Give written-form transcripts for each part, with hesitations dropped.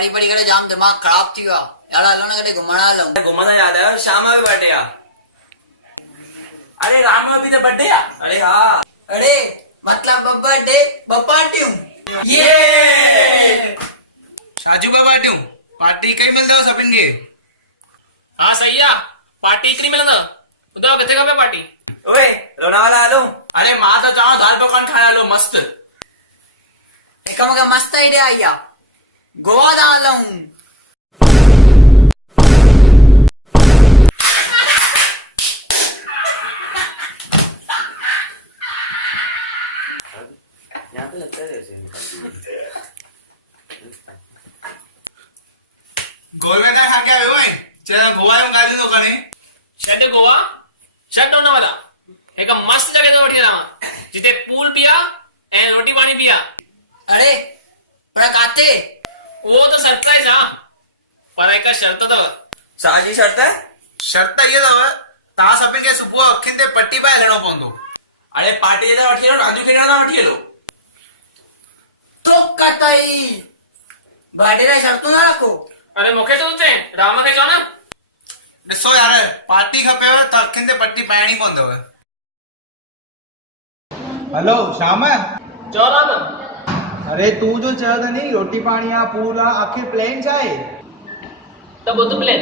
पढ़ी पढ़ी करे जाम दिमाग खराब थी वियो यार हलो न कॾहिं घुमण हलूं। घुमण याद आयो शाम जो बर्थडे आ। अरे राम जो बि त बर्थडे आ। अरे हाँ अरे मतलब बर्थडे ब पार्टियूं ये शाजू बा पार्टियूं पार्टी कई मिलंदव सभिनि खे। हाँ सही आ पार्टी हिकिड़ी मिलंदव ॿुधायो किथे खपे पार्टी। ओए लोनावाला हलूं। अरे मां त चवां दाल पकवान खाइण हलो मस्त। हिकु मूंखे मस्त आइडिया आई आ गोवा था हलूं। यहाँ पे लगता है जैसे गोलगप्पे खा के आयो है चल गोवा में गाली तो कने छॾ गोवा छॾ लोनावाला हिकु मस्त जॻह ते वठी हलां जिते पूल बि आ ऐं रोटी पाणी बि आ। अरे पर काथे? उहो त सरप्राइज़ आ पर हिकु शर्त अथव। साजी शर्त है। शर्त ये अथव तव्हां सभिनि खे सुबुह अखियुनि ते पटी पाए हलणो पवंदो। अरे पार्टी जे लाइ वठी हलो रांदियूं खेॾण लाइ वठी हलो। तो कतई बर्थडे लाइ शर्तूं न रखो। अरे मूंखे तो चए राम खे चओ न। ॾिसो यार पार्टी खपेव त अखियुनि ते पटी पाइणी पवंदव। हेलो श्याम चओ राम। अरे तू जो चयो त नी रोटी पाणी आ पूल आ आखिर प्लान छा आहे? त ॿुध प्लेन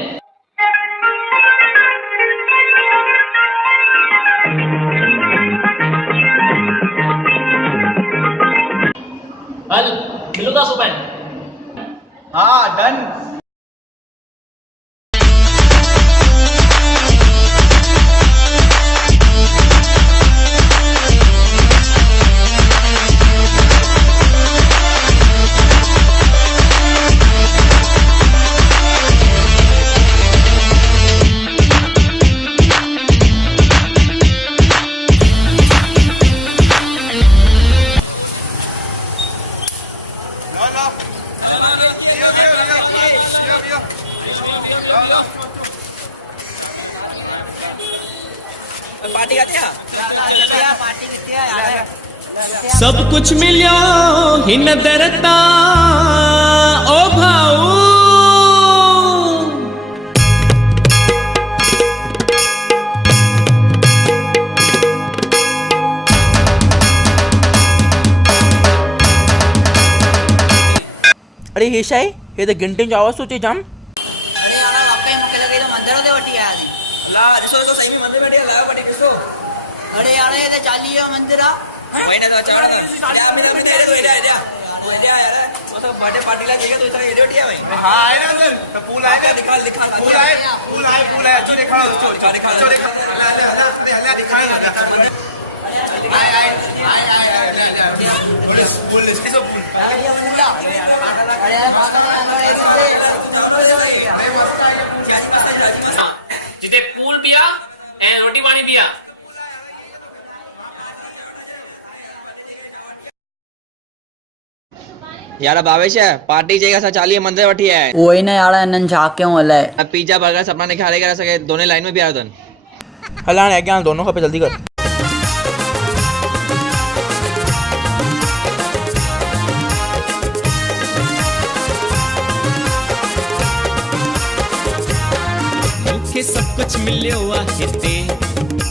हल मिलूं था सुभाणे। हाँ डन। पार्टी आती है। सब कुछ मिलियो हिन दरता ओ भाऊ। अरे हे छा आहे? हे त घंटियुनि जो आवाज़ थो अचे जाम। अरे यार वाकई मूंखे लॻे थो मंदर ते वठी आया आहिनि। ला ॾिसो ॾिसो सही में मंदिर में लायो पार्टी ॾिसो। अरे यार ये तो 40 जो मंदिर आ। वही ना तो चावड़ा या मेरा में दे दो एरिया एरिया एरिया यार वो तो बर्थडे पार्टी ला जाएगा तो इतना एरिया उठिया भाई। हाँ आए ना सर तो पूल आए दिखा दिखा पूल आए अच्छो दिखा हला दिखाए आए आए पूल इसको अरे ये फूला अरे यार पागल है अंदर ऐसे जिते पूल बि आ ऐं रोटी पाणी बि आ। यार भावेश पार्टी चई असां 40 मंदिर वठी आया आहिनि। उहो ई न यार हिननि छा कयूं अलाए। पिज़्ज़ा बर्गर सपना ने खाले करे सके दोनों लाइन में बीहारियो अथनि। हल हाणे अॻियां दोनों खपे जल्दी कर। मूंखे सब कुछ मिलियो आहे हिते